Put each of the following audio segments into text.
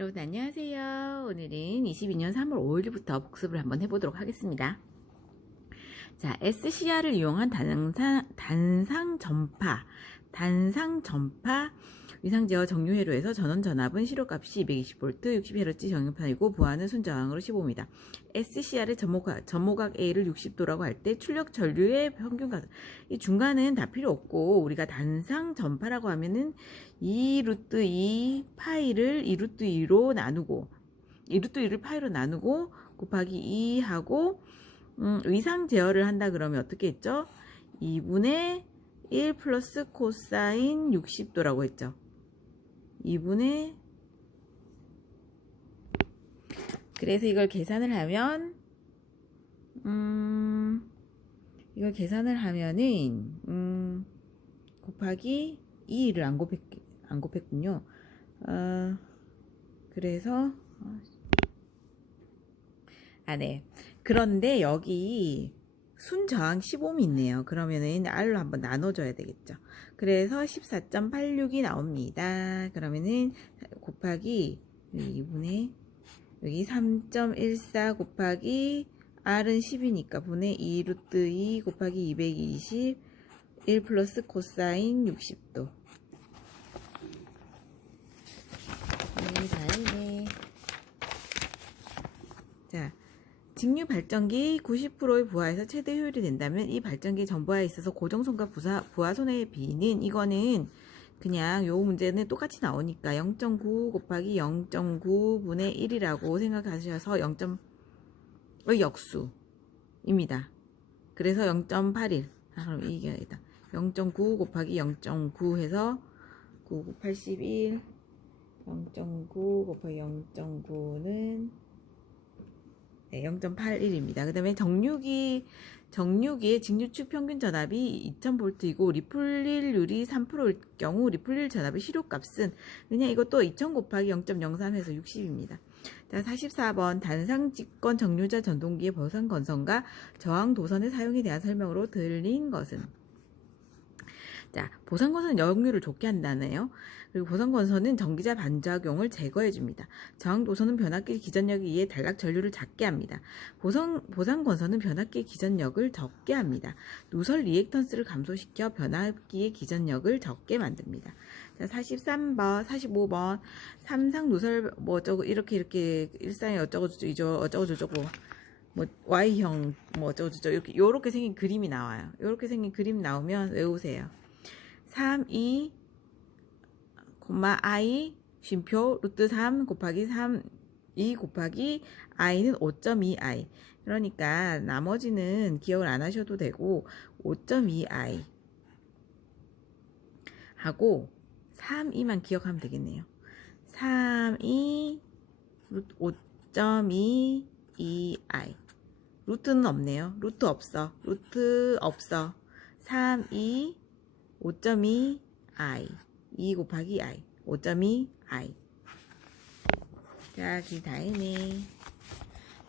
여러분 안녕하세요. 오늘은 22년 3월 5일부터 복습을 한번 해보도록 하겠습니다. 자, SCR을 이용한 단상 전파 위상제어 정류회로에서 전원 전압은 실효값이 220V 60Hz 정유판이고 보안은 순저항으로 15입니다. SCR의 전모각 A를 60도라고 할 때 출력 전류의 평균 가속, 이 중간은 다 필요 없고 우리가 단상 전파라고 하면은 2√2 파이를 2√2로 나누고 2√2를 파이로 나누고 곱하기 2하고 위상 제어를 한다 그러면 어떻게 했죠? 2분의 1 플러스 코사인 60도라고 했죠. 2분의 그래서 이걸 계산을 하면 이걸 계산을 하면은 곱하기 2를 안 곱했군요. 그래서 네. 그런데 여기 순저항 15옴이 있네요. 그러면은 R로 한번 나눠줘야 되겠죠. 그래서 14.86이 나옵니다. 그러면은 곱하기 2분의 여기 3.14 곱하기 R은 10이니까 분의 2√2 곱하기 220 1 플러스 코사인 60도. 다행이네. 자, 직류 발전기 90%의 부하에서 최대 효율이 된다면 이 발전기 전부하에 있어서 고정손과 부하 손해의 비는 이거는 그냥 요 문제는 똑같이 나오니까 0.9 곱하기 0.9분의 1이라고 생각하셔서 0.의 역수입니다. 그래서 0.81. 그럼 이게 0.9 곱하기 0.9 해서 9, 81 0.9 곱하기 0.9는 0.81입니다. 그 다음에 정류기의 직류축 평균 전압이 2000V이고 리플릴률이 3%일 경우 리플릴 전압의 실효값은 그냥 이것도 2000 곱하기 0.03 해서 60입니다. 자, 44번 단상 직권 정류자 전동기의 보상 건선과 저항 도선의 사용에 대한 설명으로 들린 것은 자, 보상건선은 역류를 좋게 한다네요. 그리고 보상건선은 전기자 반작용을 제거해줍니다. 저항도선은 변압기 기전력에 의해 단락 전류를 작게 합니다. 보상건선은 변압기 기전력을 적게 합니다. 누설 리액턴스를 감소시켜 변압기의 기전력을 적게 만듭니다. 자, 45번 삼상 누설 뭐 어쩌고 이렇게 일상에 어쩌고저쩌고 뭐 Y형 뭐 어쩌고저쩌고 요렇게 생긴 그림이 나와요. 요렇게 생긴 그림 나오면 외우세요. 3, 2, I, 쉼표, 루트 3 곱하기 3, 2 곱하기 i는 5.2i. 그러니까 나머지는 기억을 안 하셔도 되고 5.2i 하고 3, 2만 기억하면 되겠네요. 3, 2, 5.2ei. 루트는 없네요. 루트 없어. 3, 2, 5.2i 2 곱하기 i 5.2i. 자, 그 다음에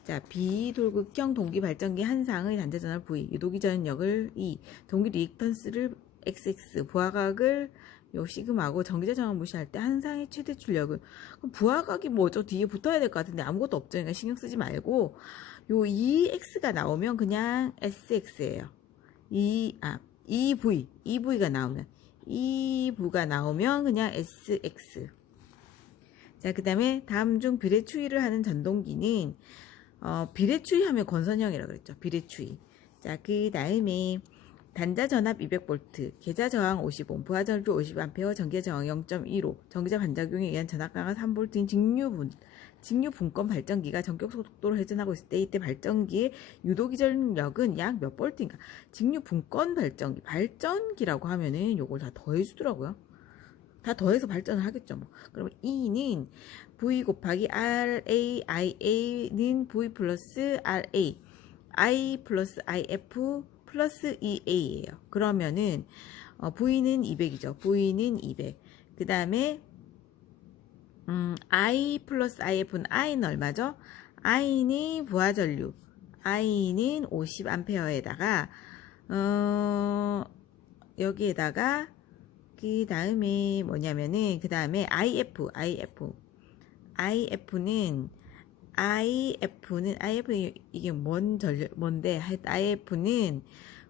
자, 비돌극형 동기발전기 한 상의 단자전압 V, 유도기 전력을 E, 동기 리액턴스를 XX, 부하각을 요 시그마고 전기자 저항 무시할 때 한 상의 최대 출력은 그럼 부하각이 뭐죠? 뒤에 붙어야 될 것 같은데 아무것도 없죠. 그러니까 신경 쓰지 말고 요 EX가 나오면 그냥 SX예요. EV가 나오면 그냥 SX. 자, 그 다음에 다음 중 비례추이를 하는 전동기는 비례추이하면 건선형이라고 그랬죠. 비례추이. 자, 그 다음에 단자 전압 200V, 계자 저항 50옴, 부하 전류 50A, 전기자 저항 0.15, 전기자 반작용에 의한 전압가가 3V인 직류 분권 발전기가 전격 속도로 회전하고 있을 때 이때 발전기의 유도기 전력은 약 몇 볼트인가? 직류 분권 발전기라고 하면은 요걸 다 더해주더라고요. 다 더해서 발전을 하겠죠. 뭐. 그러면 E는 V 곱하기 RA, IA는 V 플러스 RA, I 플러스 IF 플러스 EA예요. 그러면은 V는 200이죠. V는 200. 그 다음에 I 플러스 IF는 I는 얼마죠? I는 부하전류. I는 50A에다가 여기에다가 그 다음에 뭐냐면은 그 다음에 IF IF는 이게 뭔데? IF는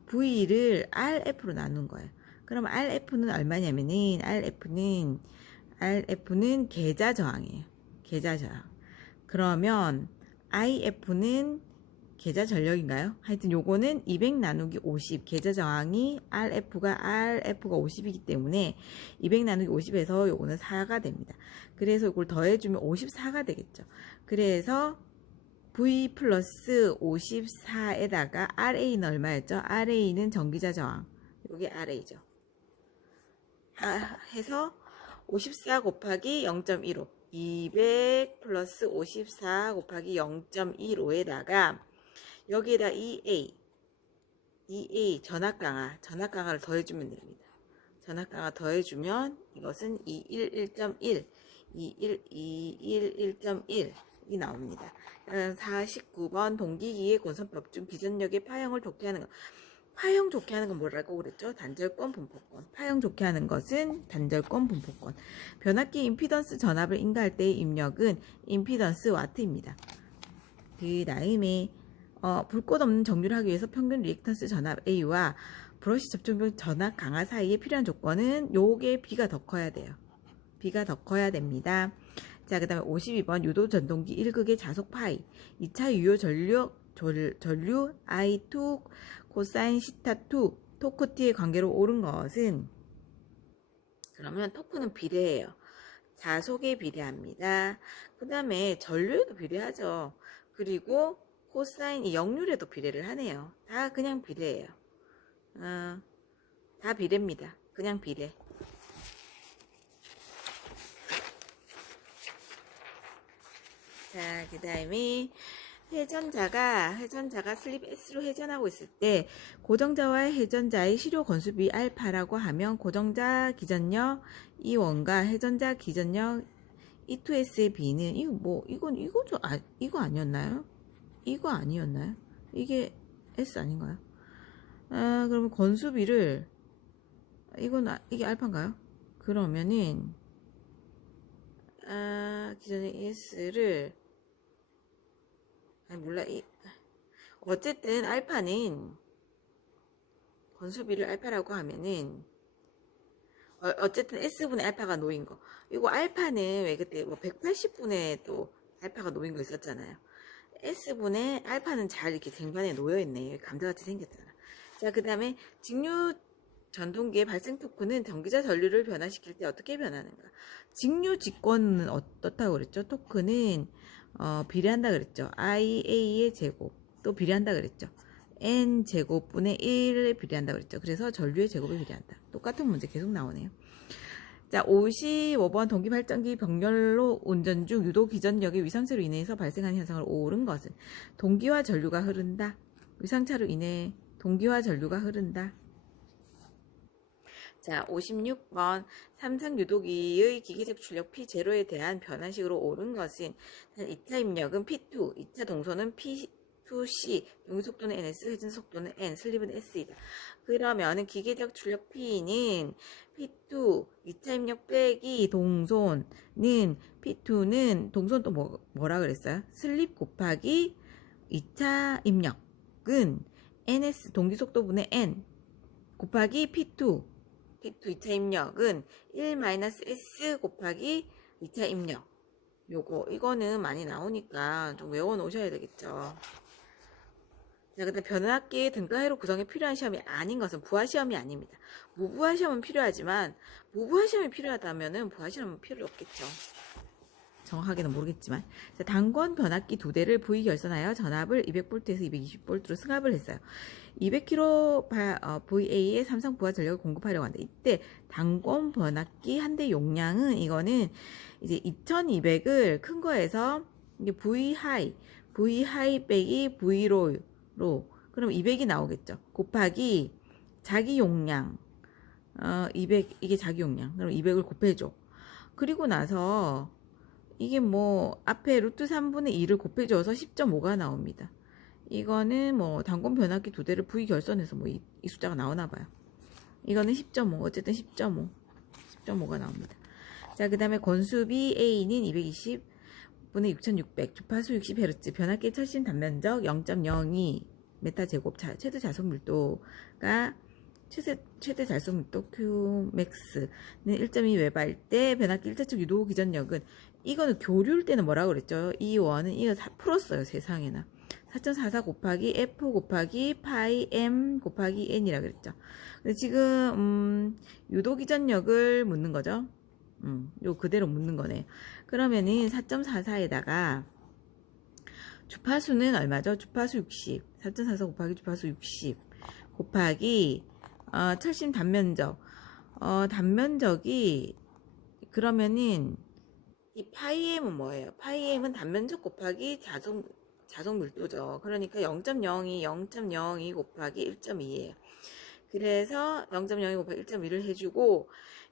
V를 RF로 나눈 거예요. 그럼 RF는 얼마냐면은 RF는 계좌 저항이에요. 계좌 저항. 그러면 IF는 계좌 전력인가요? 하여튼 요거는 200 나누기 50 계좌 저항이 RF가 50이기 때문에 200 나누기 50에서 요거는 4가 됩니다. 그래서 이걸 더해주면 54가 되겠죠. 그래서 V 플러스 54에다가 RA는 얼마였죠? RA는 전기자 저항. 요게 RA죠. 해서 54 곱하기 0.15 200 플러스 54 곱하기 0.15에다가 여기에다 EA 전압 강화를 더해주면 됩니다. 전압 강화 더해주면 이것은 211.1 211.1이 나옵니다. 49번 동기기의 권선법 중 기전력의 파형을 좋게 하는 것. 파형 좋게 하는 건 뭐라고 그랬죠? 단절권, 분포권. 파형 좋게 하는 것은 단절권, 분포권. 변압기 임피던스 전압을 인가할 때의 입력은 임피던스 와트입니다. 그 다음에 불꽃 없는 정류를 하기 위해서 평균 리액턴스 전압 A와 브러쉬 접촉면 전압 강화 사이에 필요한 조건은 요게 B가 더 커야 돼요. B가 더 커야 됩니다. 자, 그 다음에 52번 유도 전동기 1극의 자속 파이 2차 유효 전류 I2 코사인 시타2 토크 T의 관계로 옳은 것은 그러면 토크는 비례해요. 자속에 비례합니다. 그 다음에 전류에도 비례하죠. 그리고 코사인 역률에도 비례를 하네요. 다 그냥 비례해요. 다 비례입니다. 그냥 비례. 자, 그 다음에 회전자가 슬립 S로 회전하고 있을 때 고정자와 회전자의 시료 건수비 알파라고 하면 고정자 기전력 E1과 회전자 기전력 E2S의 B는 이거 아니었나요? 이거 아니었나요? 이게 S 아닌가요? 그러면 건수비를 이게 알파인가요? 그러면은 기전력 ES를 몰라. 어쨌든 알파는 건수비를 알파라고 하면은 어쨌든 S분의 알파가 놓인 거. 이거 알파는 왜 그때 뭐 180분의 또 알파가 놓인 거 있었잖아요. S분의 알파는 잘 이렇게 쟁반에 놓여 있네. 감자같이 생겼잖아. 자, 그 다음에 직류 전동기의 발생 토크는 전기자 전류를 변화시킬 때 어떻게 변하는가? 직류 직권은 어떻다고 그랬죠? 토크는 비례한다 그랬죠. IA의 제곱 또 비례한다 그랬죠. N 제곱분의 1에 비례한다 그랬죠. 그래서 전류의 제곱에 비례한다. 똑같은 문제 계속 나오네요. 자, 55번 동기발전기 병렬로 운전 중 유도 기전력의 위상차로 인해서 발생하는 현상을 옳은 것은 동기와 전류가 흐른다. 위상차로 인해 동기와 전류가 흐른다. 자, 56번 삼성 유도기의 기계적 출력 P0에 대한 변환식으로 옳은 것은 2차 입력은 P2, 2차 동선은 P2C, 동속도는 NS, 회전 속도는 N, 슬립은 S이다. 그러면 기계적 출력 P는 P2, 2차 입력 빼기 동선은 P2는 동선 또 뭐라 그랬어요? 슬립 곱하기 2차 입력은 NS, 동기속도분의 N 곱하기 P2 2차 입력은 1-S 곱하기 2차 입력. 이거는 많이 나오니까 좀 외워 놓으셔야 되겠죠. 자, 근데 변압기 등가회로 구성에 필요한 시험이 아닌 것은 부하시험이 아닙니다. 무부하시험은 필요하지만 무부하시험이 필요하다면은 부하시험은 필요 없겠죠. 정확하게는 모르겠지만. 자, 단권 변압기 2대를 V 결선하여 전압을 200V에서 220V로 승합을 했어요. 200kVA의 삼성 부하 전력을 공급하려고 하는데 이때 단권 변압기 한 대 용량은 이거는 이제 2200을 큰 거에서 이게 V 하이 빼기 V 로 그럼 200이 나오겠죠. 곱하기 자기 용량 200 이게 자기 용량. 그럼 200을 곱해줘. 그리고 나서 이게 뭐 앞에 루트 3분의 2를 곱해줘서 10.5가 나옵니다. 이거는 뭐 단권 변압기 2대를 V 결선해서 뭐 이 숫자가 나오나 봐요. 이거는 10.5 어쨌든 10.5가 나옵니다. 자, 그 다음에 건수비 A는 220 분의 6600, 주파수 60Hz, 변압기 철심 단면적 0.02 메타 제곱, 최대 자속 밀도가 최대 자속 밀도 Qmax는 1.2 웨바일 때 변압기 1차측 유도 기전력은, 이거는 교류일 때는 뭐라고 그랬죠? 이 원은 이거 풀었어요. 세상에나 4.44 곱하기 F 곱하기 파이 M 곱하기 N이라 그랬죠. 근데 지금 유도 기전력을 묻는 거죠. 요 그대로 묻는 거네요. 그러면은 4.44에다가 주파수는 얼마죠? 주파수 60, 4.44 곱하기 주파수 60 곱하기 철심 단면적, 단면적이, 그러면은 이 파이엠은 뭐예요? 파이엠은 단면적 곱하기 자속 밀도죠. 그러니까 0.02, 0.02 곱하기 1.2예요. 그래서 0.02 곱하기 1.2를 해주고,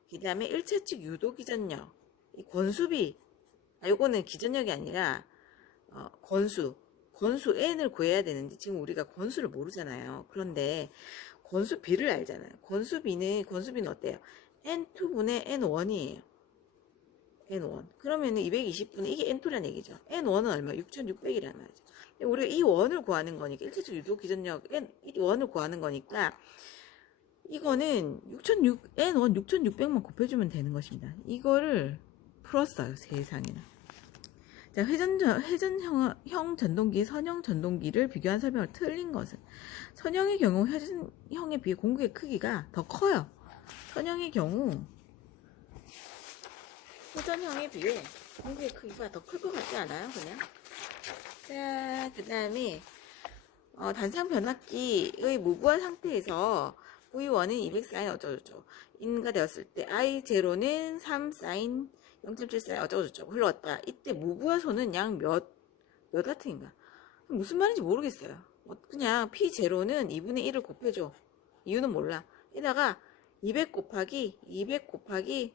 그 다음에 1차측 유도 기전력, 이 권수비, 요거는 기전력이 아니라 권수 n을 구해야 되는데 지금 우리가 권수를 모르잖아요. 그런데 권수비를 알잖아요. 권수비는 어때요? n2분의 n1이에요. n1. 그러면 220분의 이게 n2라는 얘기죠. n1은 얼마? 6600이라는 말이죠. 우리가 이 원을 구하는 거니까, 1차측 유도 기전력 이 원을 구하는 거니까, 이거는 n1 6600만 곱해주면 되는 것입니다. 이거를 풀었어요. 세상에나. 자, 회전형 전동기의 선형 전동기를 비교한 설명을 틀린 것은, 선형의 경우 회전형에 비해 공구의 크기가 더 커요. 선형의 경우 회전형에 비해 공구의 크기가 더 클 것 같지 않아요? 그냥. 자, 그 다음에 단상 변압기의 무부하 상태에서 V1은 200사인 어쩌고저쩌고 인가 되었을 때 I0는 3사인 0.7사인 어쩌고저쩌고 흘러왔다. 이때 무부하소는 양 몇 와트인가? 무슨 말인지 모르겠어요. 그냥 P0는 2분의 1을 곱해줘. 이유는 몰라. 에다가 200 곱하기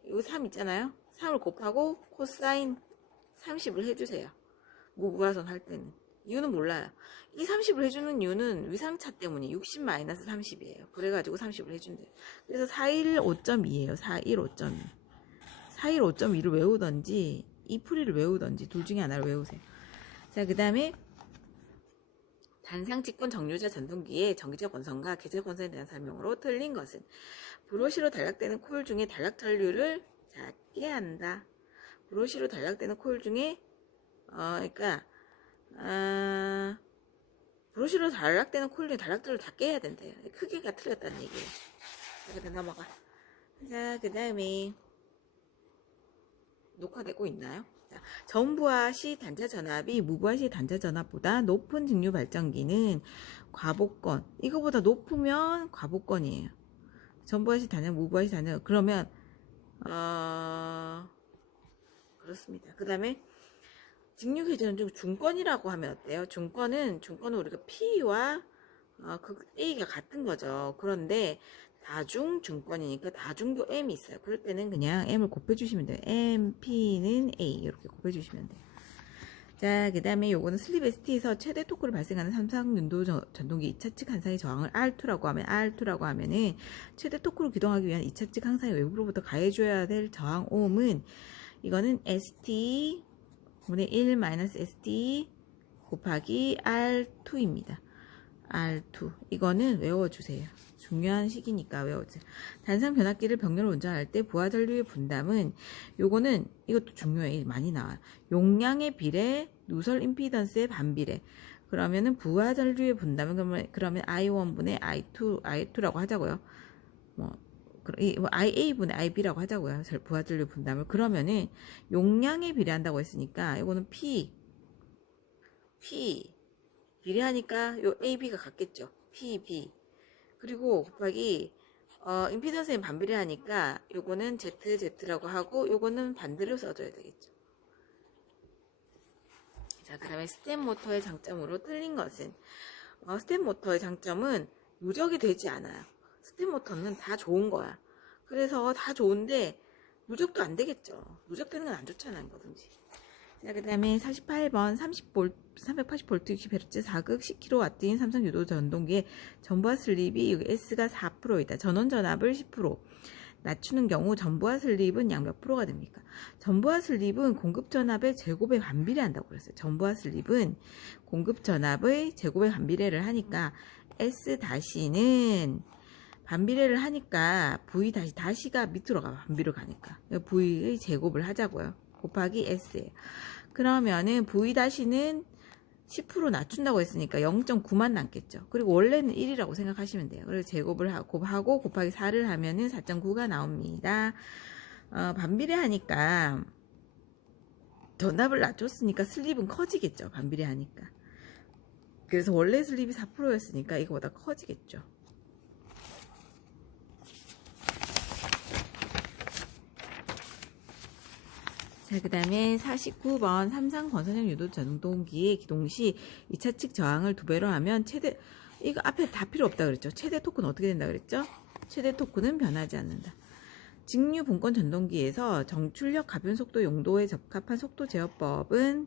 이거 3 있잖아요. 3을 곱하고 코사인 30을 해주세요. 무부하선 할 때는. 이유는 몰라요. 이 30을 해주는 이유는 위상차 때문에 60-30이에요. 그래가지고 30을 해준대요. 그래서 415.2에요. 415.2. 415.2를 외우던지, 이 풀이를 외우던지, 둘 중에 하나를 외우세요. 자, 그 다음에, 단상 직권 정류자 전동기의 전기적 권선과 계절 권선에 대한 설명으로 틀린 것은, 브러쉬로 단락되는 코일 중에 단락 전류를 작게 한다. 브러쉬로 단락되는 코일 중에, 브러쉬로 단락되는 코일 중에 단락들을 작게 해야 된대요. 크기가 틀렸다는 얘기예요. 자, 그다음 넘어가. 자, 그 다음에, 녹화되고 있나요? 자, 전부하시 단자 전압이 무부하시 단자 전압보다 높은 직류 발전기는 과복권. 이거보다 높으면 과복권이에요. 전부하시 단자, 무부하시 단자. 그러면 그렇습니다. 그 다음에 직류 회전은 좀 중권이라고 하면 어때요? 중권은 우리가 P와 A가 같은 거죠. 그런데 다중 중권이니까 다중교 M이 있어요. 그럴 때는 그냥 M을 곱해주시면 돼요. M, P는 A 이렇게 곱해주시면 돼요. 자, 그 다음에 요거는 슬립 ST에서 최대 토크를 발생하는 삼상윤도 전동기 2차측 항상의 저항을 R2라고 하면은 최대 토크로 기동하기 위한 2차측 항상의 외부로부터 가해줘야 될 저항 오음은, 이거는 ST 분의 1 마이너스 ST 곱하기 R2입니다. R2. 이거는 외워주세요. 중요한 시기니까 외워주세요. 단상 변압기를 병렬로 운전할 때 부하 전류의 분담은, 요거는 이것도 중요해요. 많이 나와요. 용량의 비례, 누설 임피던스의 반비례. 그러면은 부하 전류의 분담은 그러면 I1분의 I2라고 하자고요. IA분의 IB라고 하자고요. 부하 전류 분담을. 그러면은 용량에 비례한다고 했으니까 이거는 P 비례하니까 요 AB가 같겠죠. PB. 그리고 곱하기 임피던스에 반비례하니까 요거는 ZZ라고 하고 요거는 반대로 써줘야 되겠죠. 자, 그 다음에 스텝 모터의 장점으로 틀린 것은, 스텝 모터의 장점은 누적이 되지 않아요. 스텝 모터는 다 좋은 거야. 그래서 다 좋은데 누적도 안 되겠죠. 누적되는 건 안 좋잖아요. 뭐든지. 자, 그 다음에 48번 380V 60Hz 4극 10kW인 삼성 유도 전동기의 전부하 슬립이 S가 4%이다. 전원 전압을 10%. 낮추는 경우 전부와 슬립은 약 몇 프로가 됩니까? 전부와 슬립은 공급전압의 제곱에 반비례한다고 그랬어요. 전부와 슬립은 공급전압의 제곱에 반비례를 하니까 S-는 반비례를 하니까 V 다시가 밑으로 가, 반비로 가니까 V의 제곱을 하자고요. 곱하기 S예요. 그러면은 V-는 10% 낮춘다고 했으니까 0.9만 남겠죠. 그리고 원래는 1이라고 생각하시면 돼요. 그래서 제곱을 하고 곱하기 4를 하면은 4.9가 나옵니다. 반비례하니까 전압을 낮췄으니까 슬립은 커지겠죠. 반비례하니까. 그래서 원래 슬립이 4%였으니까 이거보다 커지겠죠. 자, 그 다음에 49번 삼상 권선형 유도 전동기의 기동 시 2차 측 저항을 2배로 하면 최대, 이거 앞에 다 필요 없다 그랬죠. 최대 토크는 어떻게 된다 그랬죠? 최대 토크는 변하지 않는다. 직류 분권 전동기에서 정출력 가변 속도 용도에 적합한 속도 제어법은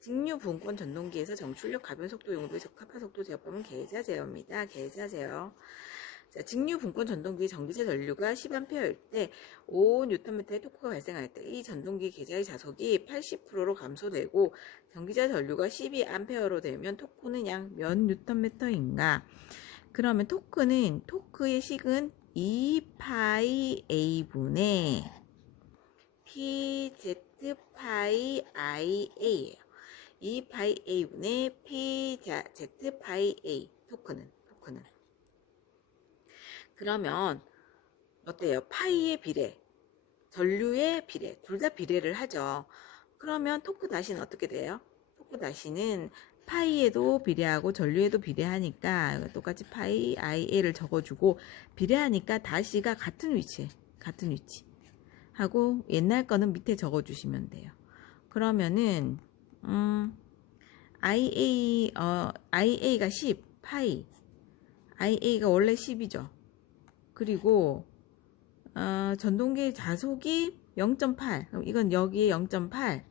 직류 분권 전동기에서 정출력 가변 속도 용도에 적합한 속도 제어법은 계좌 제어입니다. 계좌 제어. 자, 직류 분권 전동기의 전기차 전류가 10A일 때 5Nm의 토크가 발생할 때 이 전동기 계좌의 자속이 80%로 감소되고 전기차 전류가 12A로 되면 토크는 약 몇 Nm인가? 그러면 토크의 식은 2πA분의 PZπIA예요. 2πA분의 PZπA 토크는. 그러면 어때요? 파이의 비례, 전류의 비례, 둘 다 비례를 하죠. 그러면 토크 다시는 어떻게 돼요? 토크 다시는 파이에도 비례하고 전류에도 비례하니까 똑같이 파이 IA를 적어주고 비례하니까 다시가 같은 위치 하고 옛날 거는 밑에 적어주시면 돼요. 그러면은 IA가 10, 파이 IA가 원래 10이죠. 그리고 전동기의 자속이 0.8 그럼 이건 여기에 0.8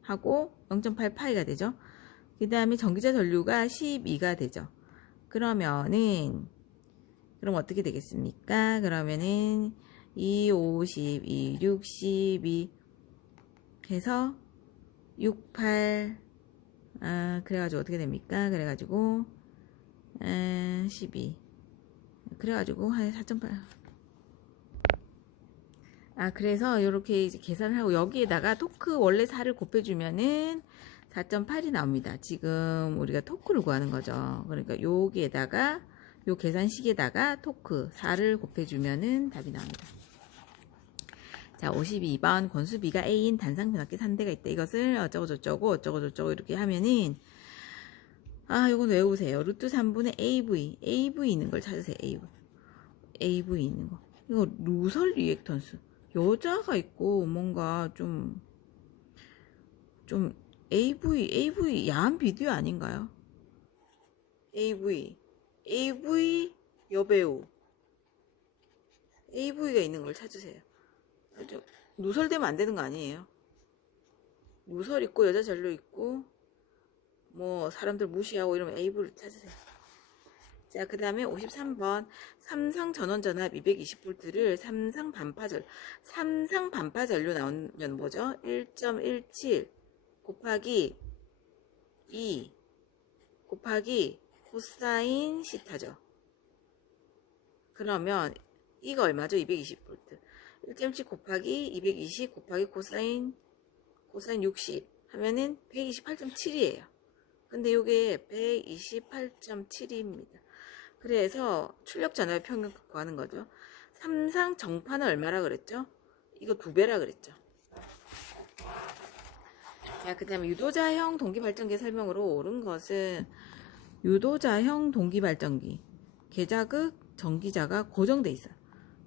하고 0.8파이가 되죠. 그 다음에 전기차 전류가 12가 되죠. 그럼 어떻게 되겠습니까? 그러면은 2, 50, 2, 62 해서 68 그래가지고 어떻게 됩니까? 그래가지고 12 그래가지고 한 4.8 그래서 이렇게 이제 계산을 하고 여기에다가 토크 원래 4를 곱해주면은 4.8이 나옵니다. 지금 우리가 토크를 구하는 거죠. 그러니까 여기에다가 요 계산식에다가 토크 4를 곱해주면은 답이 나옵니다. 자, 52번 권수비가 A인 단상 변압기 3대가 있다. 이것을 어쩌고저쩌고 이렇게 하면은 이건 외우세요. 루트 3분의 AV 있는 걸 찾으세요. AV 있는 거. 이거 루설 리액턴스. 여자가 있고 뭔가 좀 AV 야한 비디오 아닌가요? AV 여배우 AV가 있는 걸 찾으세요. 누설되면 안 되는 거 아니에요? 누설 있고 여자 전류 있고 뭐 사람들 무시하고 이러면 AV를 찾으세요. 자, 그 다음에 53번 삼상 전원전압 220V를 삼상 반파전류 나오면 뭐죠? 1.17 곱하기 2 곱하기 코사인 시타죠. 그러면 이거 얼마죠? 220V 1.7 곱하기 220 곱하기 코사인 60 하면은 128.7이에요. 근데 이게 128.7입니다. 그래서 출력 전압의 평균 구하는 거죠. 삼상 정파는 얼마라 그랬죠? 이거 2배라 그랬죠. 자, 그 다음에 유도자형 동기발전기 설명으로 옳은 것은 유도자형 동기발전기 계자극 전기자가 고정돼 있어요.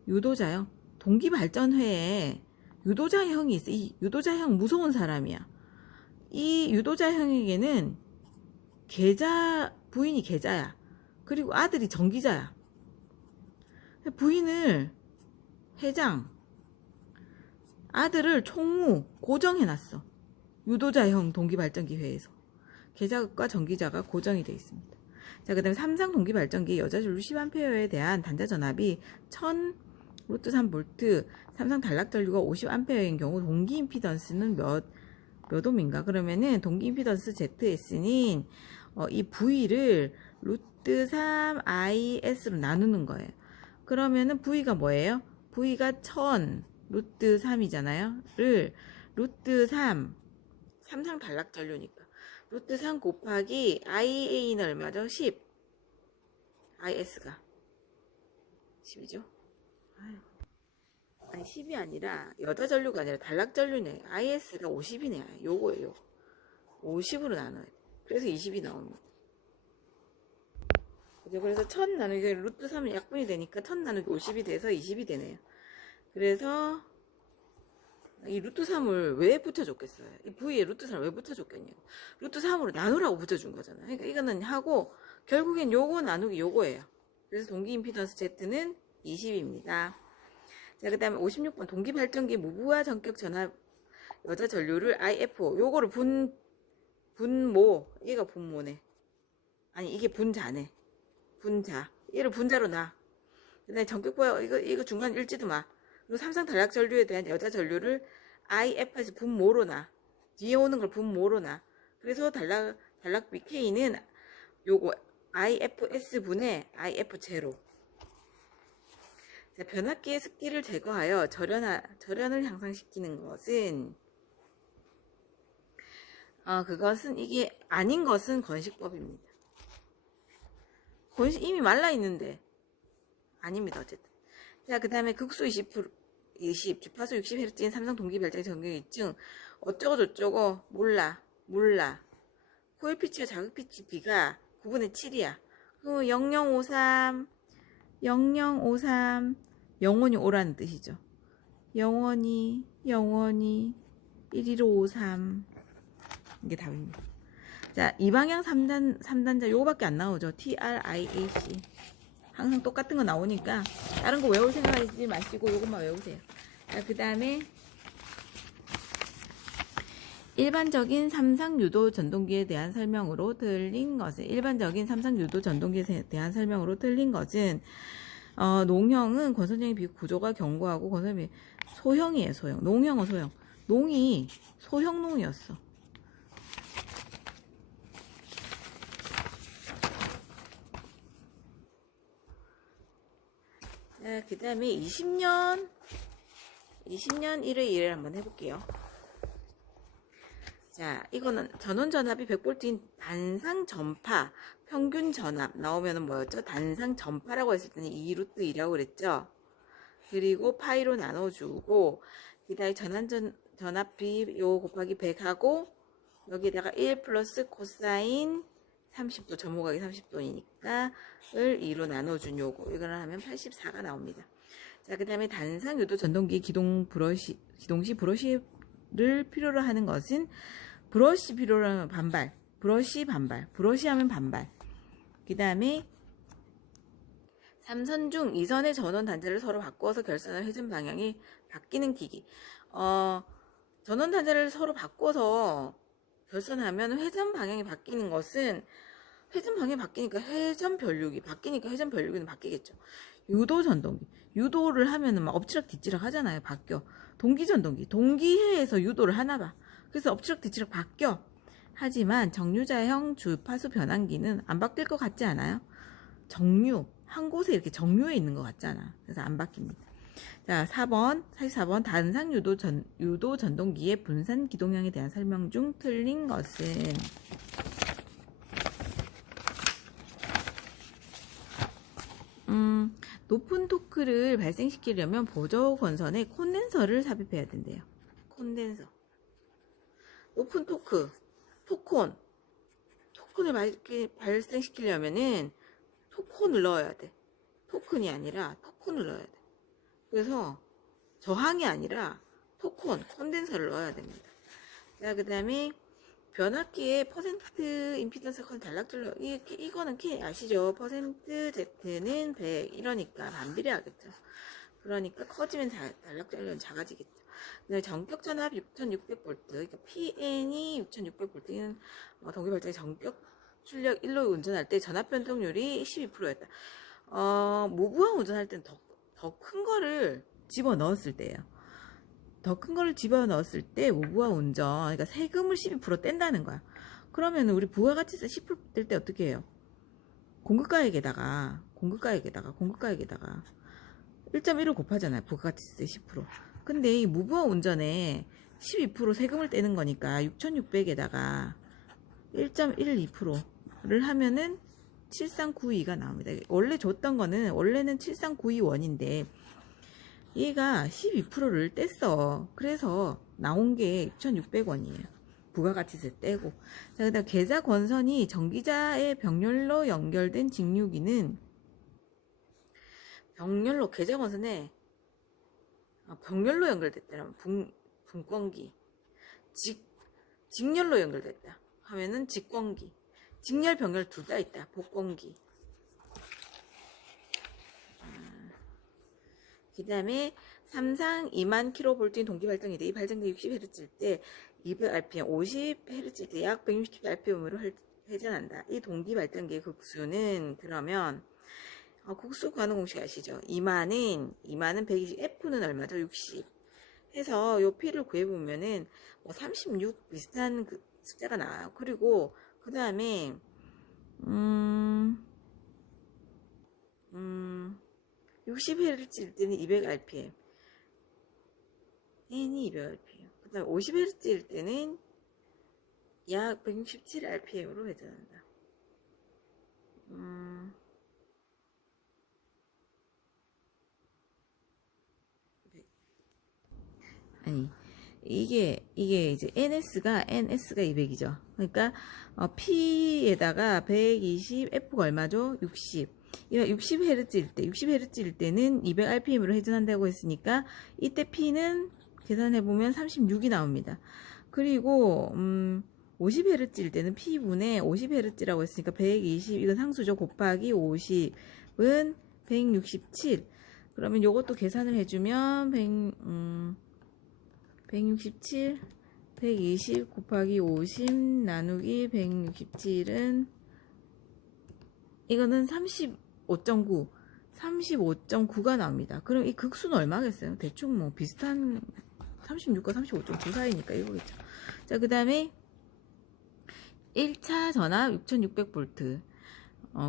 유도자형 동기발전회에 유도자형이 있어. 이 유도자형 무서운 사람이야. 이 유도자형에게는 부인이 계자야. 그리고 아들이 전기자야. 부인을 회장, 아들을 총무 고정해놨어. 유도자형 동기발전기 회에서 계자극과 전기자가 고정이 되어 있습니다. 자, 그 다음에 삼성 동기 발전기 여자 전류 10A에 대한 단자 전압이 1000 루트 3V, 삼성 단락 전류가 50A인 경우 동기 임피던스는 몇 ohm인가? 그러면은 동기 임피던스 ZS는 이 V를 루트 3IS로 나누는 거예요. 그러면은 V가 뭐예요? V가 1000 루트 3이잖아요. 를 루트 3 삼성 단락 전류니까 루트 3 곱하기 IA는 얼마죠? 10 IS가 10이죠. 아니 10이 아니라 여자 전류가 아니라 단락 전류네. IS가 50이네. 요거예요. 50으로 나눠요. 그래서 20이 나옵니다. 그죠? 그래서 1000 나누기 루트 3은 약분이 되니까 1000 나누기 50이 돼서 20이 되네요. 그래서 이 루트 3을 왜 붙여줬겠어요? 이 V에 루트 3을 왜 붙여줬겠냐고. 루트 3으로 나누라고 붙여준 거잖아요. 그러니까 이거는 하고 결국엔 요거 나누기 요거예요. 그래서 동기 임피던스 Z는 20입니다. 자, 그 다음에 56번 동기 발전기 무부하 전격 전압 여자 전류를 IF 요거를 분모 얘가 분모네. 아니 이게 분자네. 분자 얘를 분자로 놔. 그 다음에 전격부하 이거 중간 읽지도 마. 그리고 삼성 단락 전류에 대한 여자 전류를 IF에서 분모로 놔. 뒤에 오는 걸 분모로 놔. 그래서 단락 BK는 요거 IFS 분의 IF 제로. 자, 변압기의 습기를 제거하여 절연을 향상시키는 것은 그것은 이게 아닌 것은 건식법입니다. 건식 이미 말라 있는데 아닙니다. 어쨌든. 자, 그 다음에 극수 20, 주파수 60Hz인 삼성 동기 발전기 전기 입증 어쩌고 저쩌고 몰라. 코일 피치와 자극 피치 비가 9분의 7이야. 그 0053 영원히 오라는 뜻이죠. 영원히 11553 이게 답입니다. 자, 이 방향 3단자 요거밖에 안 나오죠. TRIAC 항상 똑같은 거 나오니까 다른 거 외울 생각하지 마시고 요것만 외우세요. 자, 그 다음에 일반적인 삼상 유도 전동기에 대한 설명으로 틀린 것은 농형은 권선적인 비구조가 견고하고 권선이 소형이에요. 농형은 소형. 농이 소형 농이었어. 자, 그 다음에 20년 1회 1회 한번 해볼게요. 자, 이거는 전원 전압이 100V인 단상 전파 평균 전압 나오면은 뭐였죠? 단상 전파라고 했을 때는 2루트 2라고 그랬죠? 그리고 파이로 나눠주고 그 다음에 전압비 요 곱하기 100하고 여기다가 1 플러스 코사인 30도 점호각이 30도니까 을 2로 나눠준 요거 이거를 하면 84가 나옵니다. 자, 그 다음에 단상 유도 전동기 기동 시 브러쉬를 필요로 하는 것은 브러쉬 필요로 하면 반발 브러쉬 하면 반발. 그 다음에 3선 중 2선의 전원 단자를 서로 바꿔서 결선한 회전 방향이 바뀌는 기기. 전원 단자를 서로 바꿔서 결선하면 회전 방향이 바뀌는 것은 회전 방향이 바뀌니까 회전 변류기 바뀌니까 회전 변류기는 바뀌겠죠. 유도 전동기 유도를 하면은 막 엎치락 뒤치락 하잖아요. 바뀌어. 동기 전동기 동기해에서 유도를 하나 봐. 그래서 엎치락 뒤치락 바뀌어. 하지만 정류자형 주파수 변환기는 안 바뀔 것 같지 않아요? 정류 한 곳에 이렇게 정류해 있는 것 같잖아. 그래서 안 바뀝니다. 자, 44번 단상 유도 전동기의 분산 기동량에 대한 설명 중 틀린 것은 높은 토크를 발생시키려면 보조 건선에 콘덴서를 삽입해야 된대요. 콘덴서. 높은 토콘을 발생시키려면은 토콘을 넣어야 돼. 토큰이 아니라 토콘을 넣어야 돼. 그래서 저항이 아니라 콘덴서를 넣어야 됩니다. 자, 그 다음에 변압기의 퍼센트 임피던스 컨 단락줄로 이거는 키 아시죠? 퍼센트 Z는 100 이러니까 반비례하겠죠. 그러니까 커지면 단락줄은 작아지겠죠. 근데 전격 전압 6600V 그러니까 PN이 6600V는 동기 발전기 전격 출력 1로 운전할 때 전압 변동률이 12%였다. 무부하 운전할 때는 더 큰 거를 집어 넣었을 때예요. 더 큰 거를 집어 넣었을 때 무부하 운전, 그러니까 세금을 12% 뗀다는 거야. 그러면 우리 부가가치세 10% 뗄 때 어떻게 해요? 공급가액에다가 1.1을 곱하잖아요. 부가가치세 10%. 근데 이 무부하 운전에 12% 세금을 떼는 거니까 6,600에다가 1.12%를 하면은 7392가 나옵니다. 원래 줬던 거는 원래는 7392원인데 얘가 12%를 뗐어. 그래서 나온 게 6,600원이에요. 부가가치세 떼고. 자, 그다음 계좌 권선이 전기자의 병렬로 연결된 직류기는 병렬로 계좌 권선에 병렬로 연결됐다면 분권기 직렬로 연결됐다 하면은 직권기 직렬 병렬 둘 다 있다 복권기. 그 다음에 삼상 2만 kV인 동기 발전기 이 발전기 60Hz일 때 200rpm 50Hz일 때 약 160rpm으로 회전한다. 이 동기 발전기의 극수는 그러면 국수 구하는 공식 아시죠? 2만은 120, F는 얼마죠? 60 해서 요 P를 구해보면은 뭐 36 비슷한 그 숫자가 나와요. 그리고 그 다음에 60Hz일 때는 200rpm N이 200rpm 그 다음에 50Hz일 때는 약 167rpm으로 회전한다. 아니 이게 이제 NS가 200이죠. 그러니까 P에다가 120 F가 얼마죠? 60. 60Hz일 때는 200rpm으로 회전한다고 했으니까 이때 P는 계산해 보면 36이 나옵니다. 그리고 50Hz일 때는 P분의 50Hz라고 했으니까 120 이건 상수죠. 곱하기 50은 167. 그러면 요것도 계산을 해주면 167 120 곱하기 50 나누기 167은 이거는 35.9가 나옵니다. 그럼 이 극수는 얼마겠어요? 대충 뭐 비슷한 36과 35.9 사이니까 이거겠죠. 자, 그 다음에 1차 전압 6600V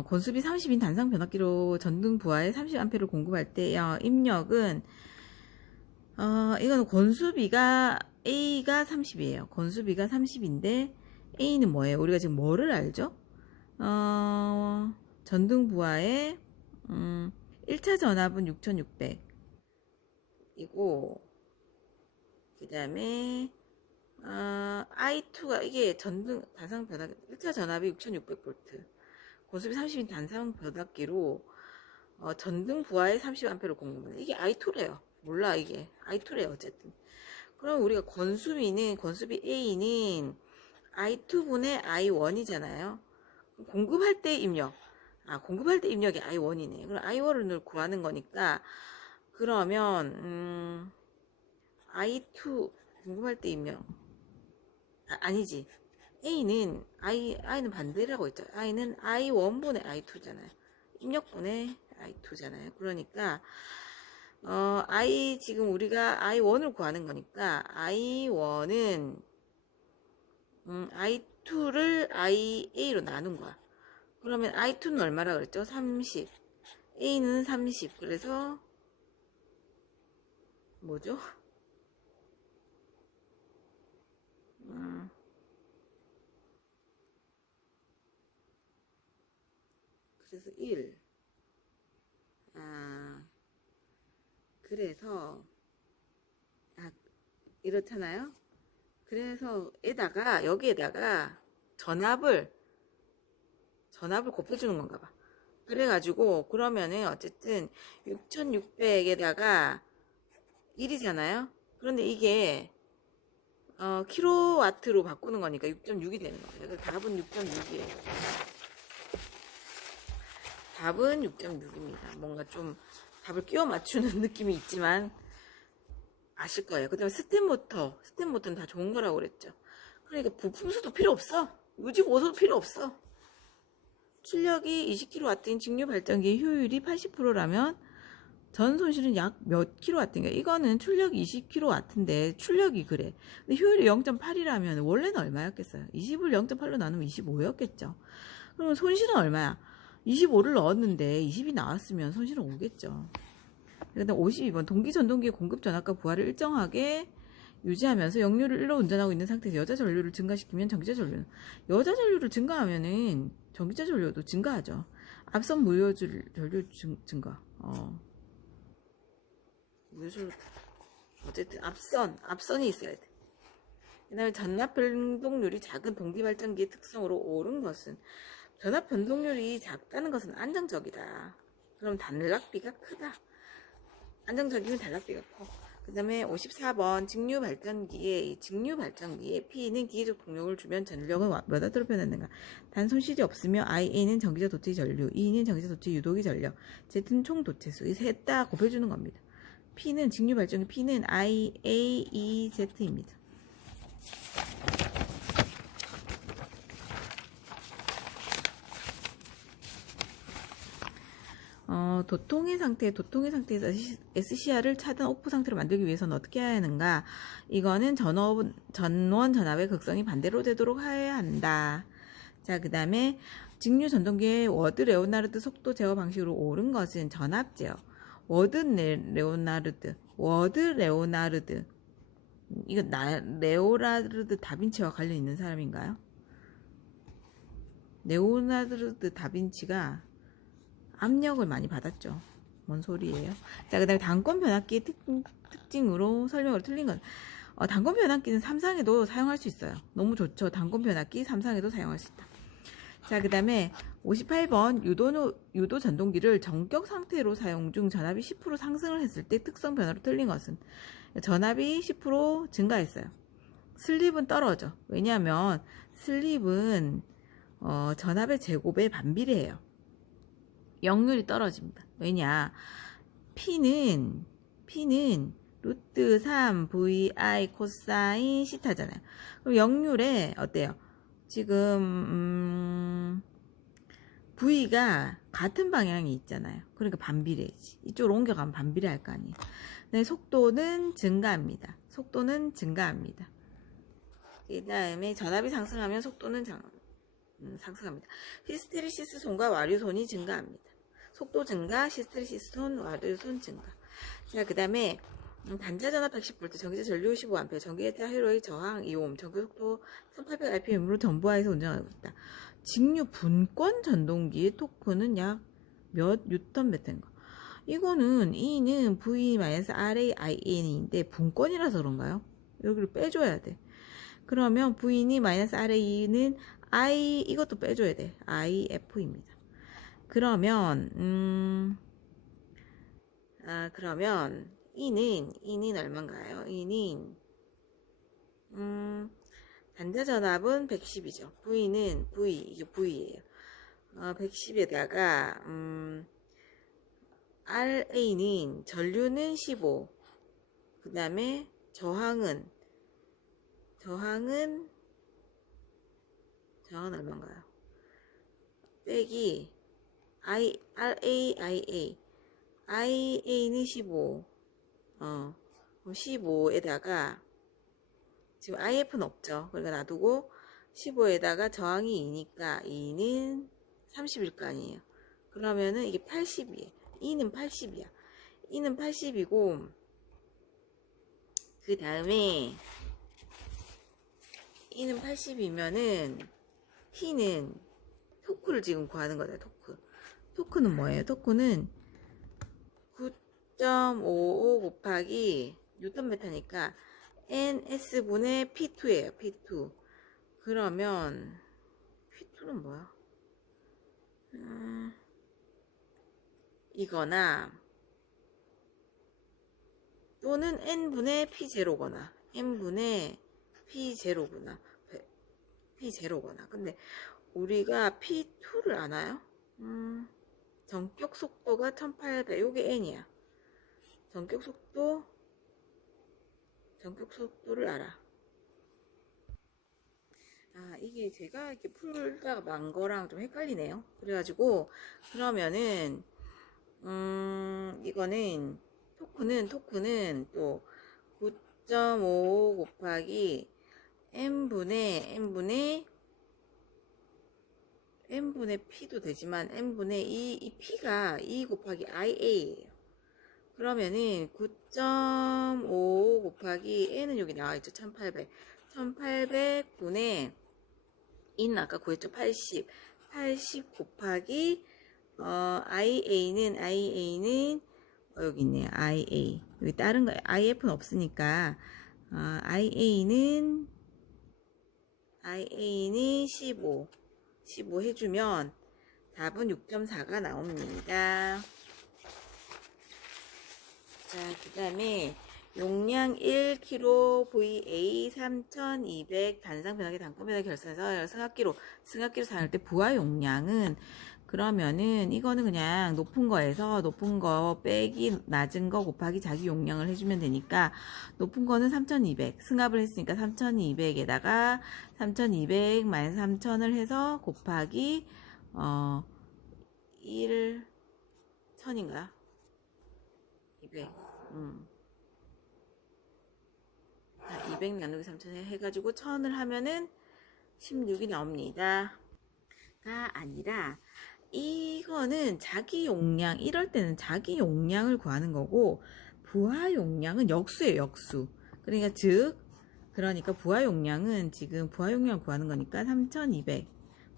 권수비 30인 단상 변압기로 전등 부하에 30A를 공급할 때 입력은 이거는 권수비가 A가 30이에요. 권수비가 30인데 A는 뭐예요? 우리가 지금 뭐를 알죠? 전등 부하에 1차 전압은 6600이고 그 다음에 I2가 이게 전등 단상 변압기 1차 전압이 6600V 권수비 30인 단상 변압기로 전등 부하에 30A를 공급합니다. 이게 I2래요. 몰라 이게 I2래요. 어쨌든 그럼 우리가 권수비 A는 I2분의 I1이잖아요. 공급할 때 입력 공급할 때 입력이 I1이네. 그럼 I1을 구하는 거니까 그러면 I2 공급할 때 입력 아니지. I는 반대라고 했죠. I는 I1분의 I2잖아요. 입력분의 I2잖아요. 그러니까 지금 우리가 I1을 구하는 거니까 I1은 I2를 IA로 나눈 거야. 그러면 I2는 얼마라 그랬죠? 30. A는 30. 그래서 뭐죠? 그래서 1. 그래서 이렇잖아요. 그래서 여기에다가 전압을 곱해주는 건가 봐. 그래가지고 그러면은 어쨌든 6600에다가 1이잖아요. 그런데 이게 킬로와트로 바꾸는 거니까 6.6이 되는 거예요. 그래서 답은 6.6이에요. 답은 6.6입니다. 뭔가 좀 답을 끼워 맞추는 느낌이 있지만 아실 거예요. 그 다음에 스텝 모터는 다 좋은 거라고 그랬죠. 그러니까 부품수도 필요 없어. 유지 보수도 필요 없어. 출력이 20kW인 직류 발전기의 효율이 80%라면 전 손실은 약 몇 kW인가? 이거는 출력이 20kW인데 출력이 그래. 근데 효율이 0.8이라면 원래는 얼마였겠어요? 20을 0.8로 나누면 25였겠죠. 그러면 손실은 얼마야? 25를 넣었는데 20이 나왔으면 손실은 오겠죠. 그다음 52번 동기 전동기의 공급 전압과 부하를 일정하게 유지하면서 역류를 1로 운전하고 있는 상태에서 여자 전류를 증가시키면 전기차 전류는 여자 전류를 증가하면은 전기차 전류도 증가하죠. 앞선 무효 전류 증가. 어쨌든 앞선이 있어야 돼. 그 다음에 전압 변동률이 작은 동기발전기의 특성으로 옳은 것은 전압 변동률이 작다는 것은 안정적이다. 그럼 단락비가 크다. 안정적이면 단락비가 커. 그 다음에 54번 직류 발전기의 P는 기계적 동력을 주면 전력은 몇 와트로 변하는가. 단 손실이 없으며 IA는 전기자 도체 전류, E는 전기자 도체 유도기 전력, Z는 총 도체수. 이 셋 다 곱해주는 겁니다. P는 직류 발전기 P는 IAEZ입니다. 도통의 상태에서 SCR을 차단 오프 상태로 만들기 위해서는 어떻게 해야 하는가? 이거는 전원 전압의 극성이 반대로 되도록 해야 한다. 자, 그 다음에 직류 전동기의 워드 레오나르드 속도 제어 방식으로 옳은 것은 전압 제어. 워드 레오나르드. 이거 레오나르드 다빈치와 관련 있는 사람인가요? 레오나르드 다빈치가 압력을 많이 받았죠. 뭔 소리예요? 자, 그 다음에 단권 변압기의 특징으로 설명으로 틀린 건 단권 변압기는 삼상에도 사용할 수 있어요. 너무 좋죠. 단권 변압기 삼상에도 사용할 수 있다. 자, 그 다음에 58번 유도 전동기를 정격 상태로 사용 중 전압이 10% 상승을 했을 때 특성 변화로 틀린 것은 전압이 10% 증가했어요. 슬립은 떨어져. 왜냐하면 슬립은 전압의 제곱에 반비례해요. 역률이 떨어집니다. 왜냐? P는 루트 3 VI 코사인 시타잖아요. 그럼 역률에 어때요? 지금 V가 같은 방향이 있잖아요. 그러니까 반비례지. 이쪽으로 옮겨가면 반비례할 거 아니에요. 네, 속도는 증가합니다. 그 다음에 전압이 상승하면 속도는 상승합니다. 히스테리시스 손과 와류손이 증가합니다. 속도 증가, 히스테리시스 손, 와류손 증가. 자, 그 다음에 단자 전압 110V, 전기자 전류 15A, 전기에타 회로의 저항 2옴, 전기 속도 1800rpm으로 전부하에서 운전하고 있다. 직류 분권 전동기의 토크는 약 몇 뉴턴 메타인가? 이거는 E는 V-RAIN인데 분권이라서 그런가요? 여기를 빼줘야 돼. 그러면 V는 -RA는 이것도 빼줘야 돼. IF입니다. 그러면 E는 얼마인가요? E는 단자 전압은 110이죠. 이게 V예요. 110에다가 RA는 전류는 15. 그 다음에 저항은 얼마인가요? 빼기 IA는 15. 15에다가 지금 IF는 없죠. 그러니까 놔두고 15에다가 저항이 2니까 2는 30일 거 아니에요. 그러면은 이게 80이에요. E는 80이야. E는 80이고 그 다음에 E는 80이면은 T는 토크를 지금 구하는 거다. 토크는 뭐예요? 토크는 9.55 곱하기 뉴턴메타니까 NS분의 P2예요. P2. 그러면 P2는 뭐야? 이거나 또는 N분의 P0거나 N분의 P0구나. P0거나. 근데 우리가 P2를 아나요? 전격 속도가 1800. 요게 N이야. 전격 속도를 알아. 이게 제가 이렇게 풀다가 만 거랑 좀 헷갈리네요. 그래가지고, 그러면은, 이거는, 토크는 또 9.5 곱하기 n분의 p도 되지만 n분의 이 p가 2 곱하기 ia예요. 그러면은 9.5 곱하기 n은 여기 나와있죠. 1800분의 2는 아까 구했죠. 80 곱하기 ia는 여기 있네요. ia 여기 다른 거 if는 없으니까 ia는 15 해주면 답은 6.4가 나옵니다. 자, 그 다음에 용량 1kg VA 3200 단상 변화기 단가 변화기 결선에서 승합기로 사용할 때 부하 용량은 그러면은 이거는 그냥 높은 거에서 높은 거 빼기 낮은 거 곱하기 자기 용량을 해주면 되니까 높은 거는 3200 승합을 했으니까 3200에다가 3200 마이너스 3000을 해서 곱하기 1 1000인가요? 200 200 나누기 3000 해가지고 1000을 하면은 16이 나옵니다. 가 아니라 이거는 자기 용량, 이럴 때는 자기 용량을 구하는 거고 부하 용량은 역수예요. 역수. 그러니까 부하 용량은 지금 부하 용량을 구하는 거니까 3200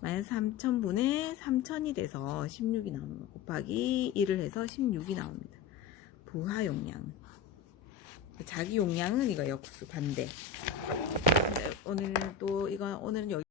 마이너스 3000분의 3000이 돼서 16이 나오는 거 곱하기 1을 해서 16이 나옵니다. 부하 용량. 자기 용량은 이거 역수 반대. 오늘은 여기